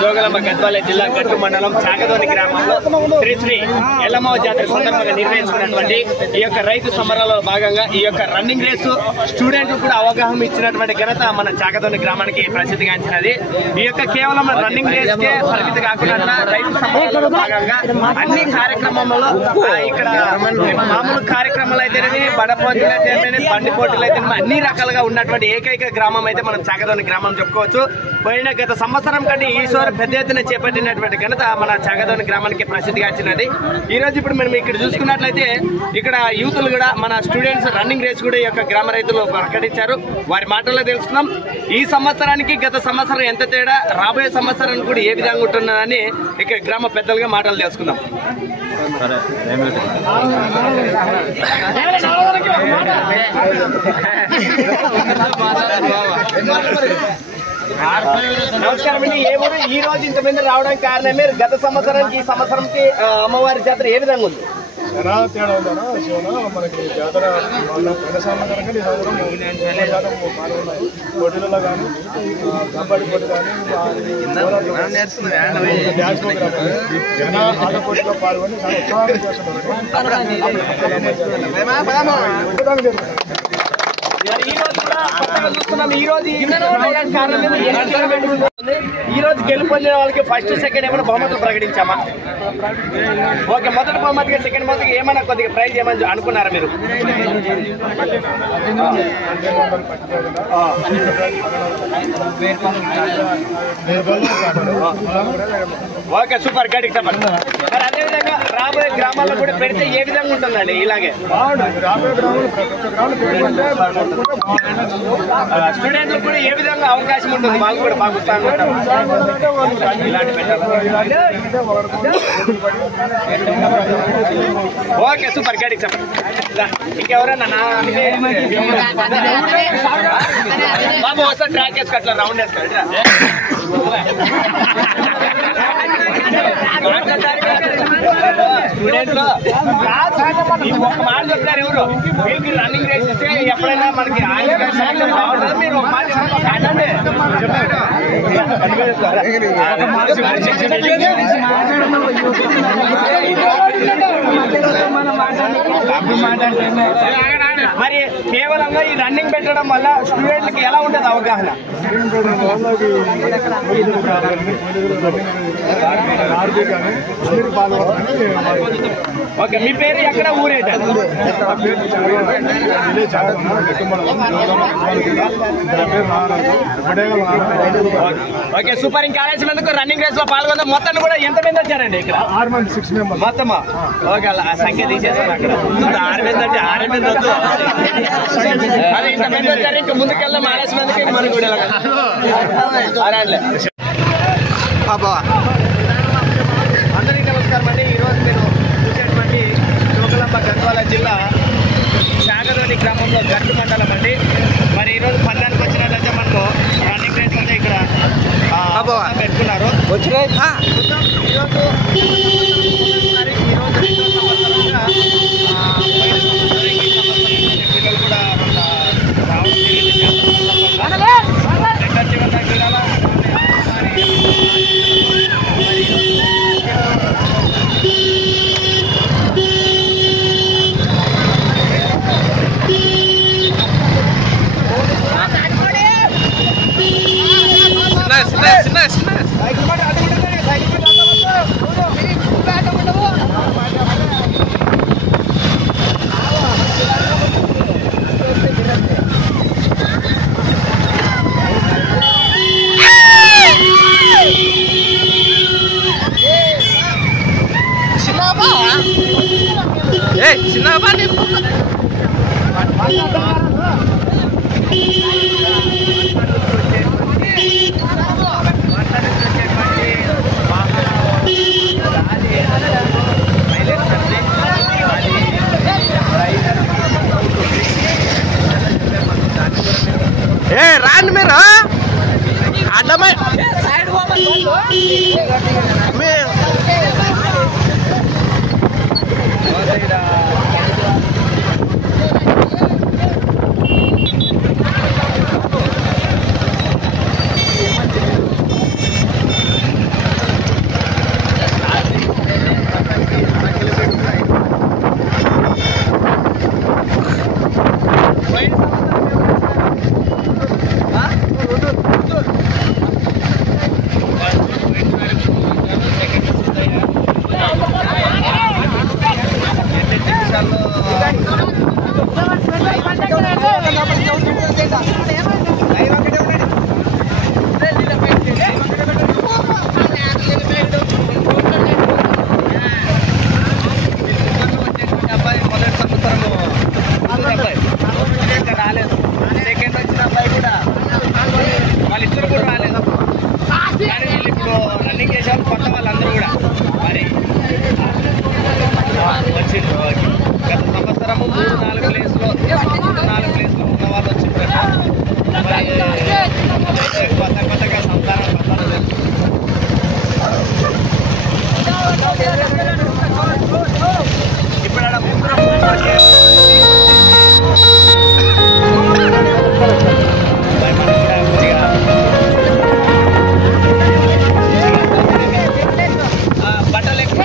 జోగులాంబ గద్వాల జిల్లా గట్టు మండలం చాకదోని గ్రామంలో శ్రీ శ్రీ ఎల్లమ్మ జాతర సందర్భంగా నిర్వహించుకున్నటువంటి ఈ యొక్క రైతు సమరాలలో భాగంగా ఈ యొక్క రన్నింగ్ రేసు స్టూడెంట్ కూడా అవగాహన ఇచ్చినటువంటి ఘనత మన చాకదోని గ్రామానికి ప్రసిద్ధిగాంచినది. ఈ యొక్క కేవలం రన్నింగ్ రేస్ కే పరిమితి కాకుండా రైతు సమరాలలో భాగంగా అన్ని కార్యక్రమంలో ఇక్కడ మామూలు కార్యక్రమాలు అయితేనేమి, బడ పోటీలు అయితేనేమి, బండి పోటీలు అయితే అన్ని రకాలుగా ఉన్నటువంటి ఏకైక గ్రామం అయితే మనం చాకదోని గ్రామం చెప్పుకోవచ్చు. పోయిన గత సంవత్సరం కంటే ఈసారి పెద్ద ఎత్తున చేపట్టినటువంటి ఘనత మన చాకదోని గ్రామానికి ప్రసిద్ధిగాంచినది. ఈ రోజు ఇప్పుడు మనం ఇక్కడ చూసుకున్నట్లయితే ఇక్కడ యూత్లు కూడా మన స్టూడెంట్స్ రన్నింగ్ రేస్ కూడా ఈ యొక్క గ్రామ రైతులు ప్రకటించారు. వారి మాటల్లో తెలుసుకున్నాం. ఈ సంవత్సరానికి గత సంవత్సరం ఎంత తేడా, రాబోయే సంవత్సరానికి కూడా ఏ విధంగా ఉంటున్నదని ఇక్కడ గ్రామ పెద్దలుగా మాటలు తెలుసుకుందాం. నమస్కారం అండి. ఏ ఊరు? ఈ రోజు ఇంతమంది రావడానికి కారణమే గత సంవత్సరానికి ఈ సంవత్సరంకి అమ్మవారి జాతర ఏ విధంగా ఉంది? ఎలా తేడా ఉందన్నా శివన మనకి జాతర పోయిన సంవత్సరం కానీ శాతం పాల్గొన్నారు. పోటీలలో కానీ కబడ్డీ పోటీ కానీ డ్యాన్స్ ప్రోగ్రామ్ జన ఆట పోటీలో పాల్గొని చాలా ఉత్సాహంగా చేస్తున్నారు. ఈ రోజు ఈ రోజు గెలుపొందిన వాళ్ళకి ఫస్ట్ సెకండ్ ఏమైనా బహుమతులు ప్రకటించామా? ఓకే, మొదటి బహుమతిగా సెకండ్ బహుమతికి ఏమైనా కొద్దిగా ప్రైజ్ ఏమని అనుకున్నారా మీరు? ఓకే, సూపర్, గడికి చెప్పండి. మరి అదేవిధంగా రాబోయే గ్రామాల్లో కూడా పెడితే ఏ విధంగా ఉంటుందండి? ఇలాగే స్టూడెంట్లు కూడా ఏ విధంగా అవకాశం ఉంటుంది? వాళ్ళు కూడా బాగా ఉత్సాహంగా ఉంటారు. ఇలాంటి పెట్టాలి. ఓకే, సూపర్, గడికి చెప్పండి. ఇంకెవరన్నా బాబు ఒకసారి ట్రాక్ వేసుకు అట్లా రౌండ్ వేసుకోండి. స్టూడెంట్ లో ఒక మాట చెప్తారు ఎవరు? మీకు రన్నింగ్ రేస్ ఇస్తే ఎప్పుడైనా మనకి బాగుంటుంది. మీరు ఒక మాట చెప్పండి. మరి కేవలంగా ఈ రన్నింగ్ పెట్టడం వల్ల స్టూడెంట్కి ఎలా ఉంటుంది అవగాహన? ఓకే, మీ పేరు ఎక్కడ, ఊరేట? Okay, super. ఇంకా ఆలోచనందుకు రన్నింగ్ రేస్ లో పాల్గొందాం. మొత్తం కూడా ఎంతమంది వచ్చారండి ఇక్కడ? 6 మంది, 6 మెంబర్స్ మొత్తమా? ఓకే, ఆ సంఖ్య తీసేసాను అక్కడ. 6 మంది అంటే 6 మంది వద్దు, అదే ఇంతమంది వచ్చారు. ఇంకా ముందుకెళ్దాం. ఆలోచనందుకు మనం కూడా అందరికీ నమస్కారం అండి. ఈరోజు మీరు చూసేటువంటి జోగులాంబ గద్వాల జిల్లా చాకదోని గ్రామంలో గట్టు మండలం అండి. మరి ఈరోజు పల్లెనికి వచ్చినట్లయితే మనకు రన్నింగ్ రేస్ అయితే ఇక్కడ పెట్టుకున్నారు. వచ్చినాయి ఈరోజు రెండో సంవత్సరంగా పిల్లలు కూడా రావడం జరిగింది. రాండి మీరు అడ్డమై ఇప్పుడు రన్నింగ్ చేసేవాళ్ళు కొత్త వాళ్ళందరూ కూడా మరి వచ్చిండ్రు. గత సంవత్సరము 3-4 ప్లేస్లో ఉన్న వాళ్ళు వచ్చిండ్రట. కొత్తగా సంతానం ఇప్పుడు బట్టలు ఎక్కువ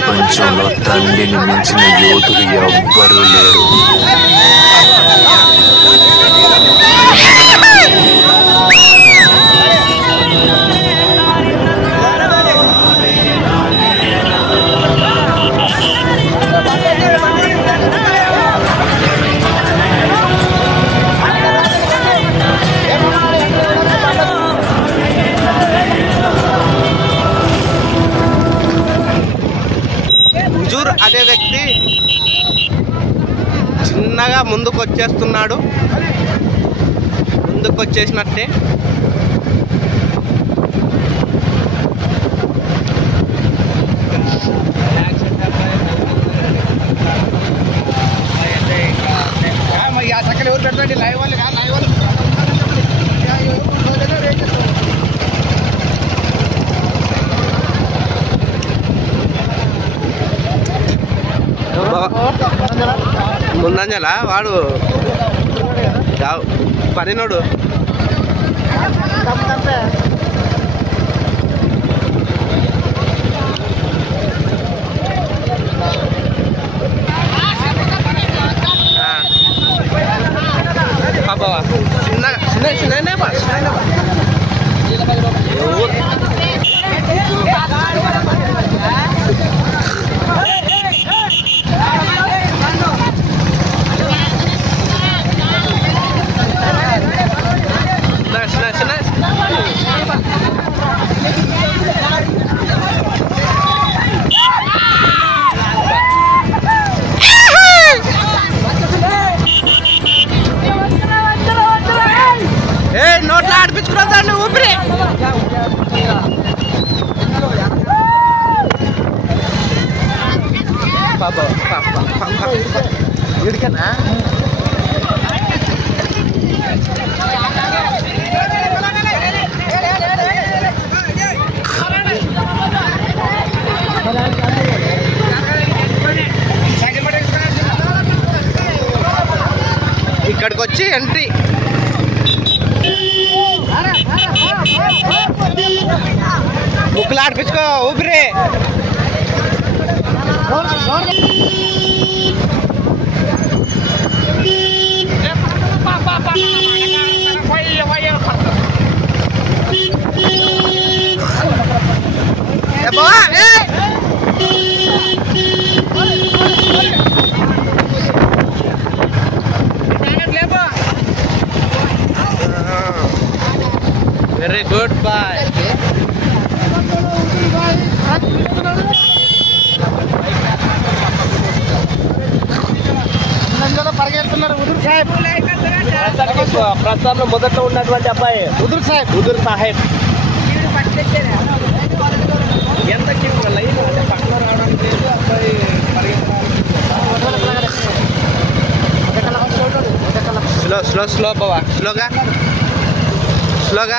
ప్రపంచంలో తండ్రిని మించిన యోధులు ఎవ్వరూ లేరు. అదే వ్యక్తి చిన్నగా ముందుకు వచ్చేస్తున్నాడు. ముందుకు వచ్చేసినట్టే ఎవరు పెట్టండి లైవ్ వాళ్ళు లైవ్ వాళ్ళు ముందంజల వాడు పనినోడు చిన్న నోట్లో ఆడిపించుకున్నా ఊపిరి వీడికన్నా ఇక్కడికి వచ్చి ఎంట్రీ ముక్కులు ఆడిపించుకో ఊపిరి వెరీ గుడ్ బాయ్. పరిగెడుతున్నారు ఉదుర్ సాహెబ్. ప్రస్తుతంలో మొదట్లో ఉన్నటువంటి అబ్బాయి ఉదుర్ సాహెబ్ ఎంత లైన్ అంటే పక్కన రావడానికి లేదు. అబ్బాయి పరిగెత్తడానికి స్లో స్లో బావా స్లోగా స్లోగా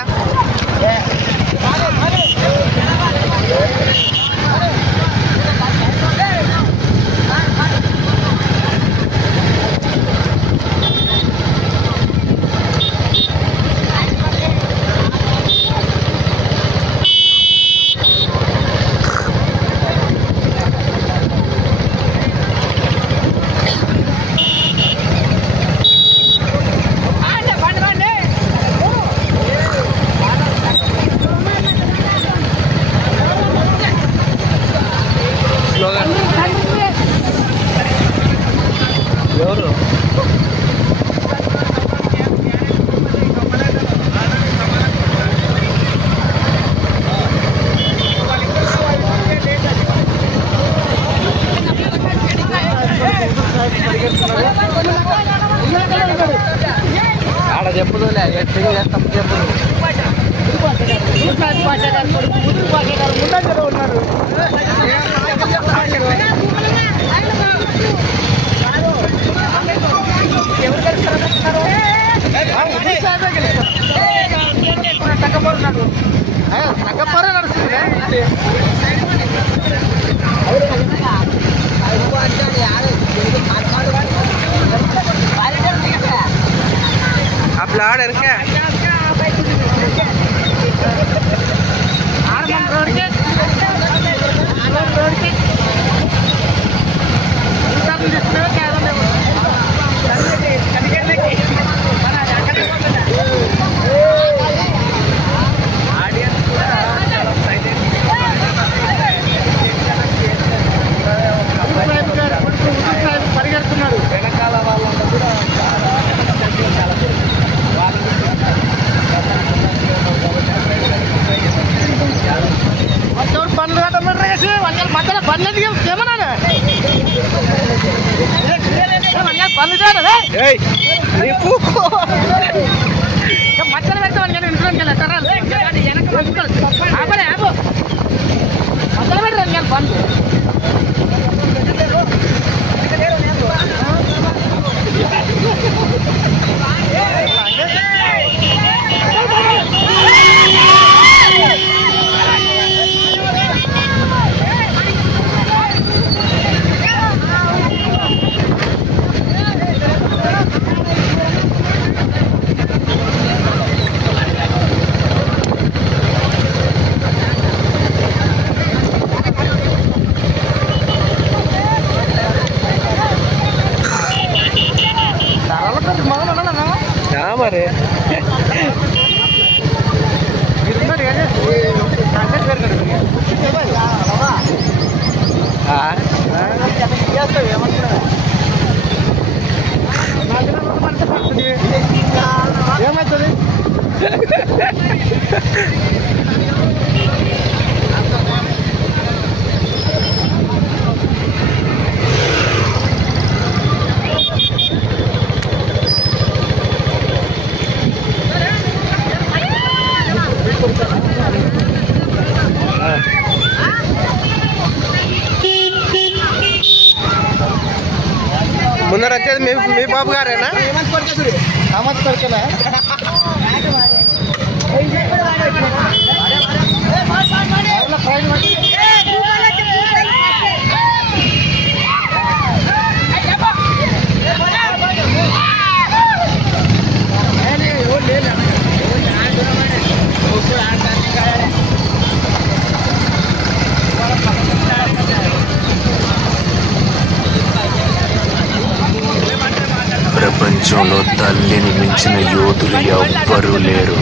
ఎవరు ఆడ చెప్పుదులే ఎట్లా చేస్తాం చెప్పుదు आपला आड है क्या పరిగెడుతున్నారు వెనకాల వాళ్ళంతా కూడా పనులు కట్టమని మధ్యలో పనులు ఏమన్నా పనులు మధ్యలో పెడితే వాళ్ళు ఇంట్లోకి వెళ్ళారు వెనక ఆపలే ఆపు మధ్యలో పెట్టారు పనులు మరి ఏమవుతుంది ముందర వచ్చేది మీ బాబు గారేనా ప్రపంచంలో తల్లిని మించిన యోధులు ఎవ్వరూ లేరు.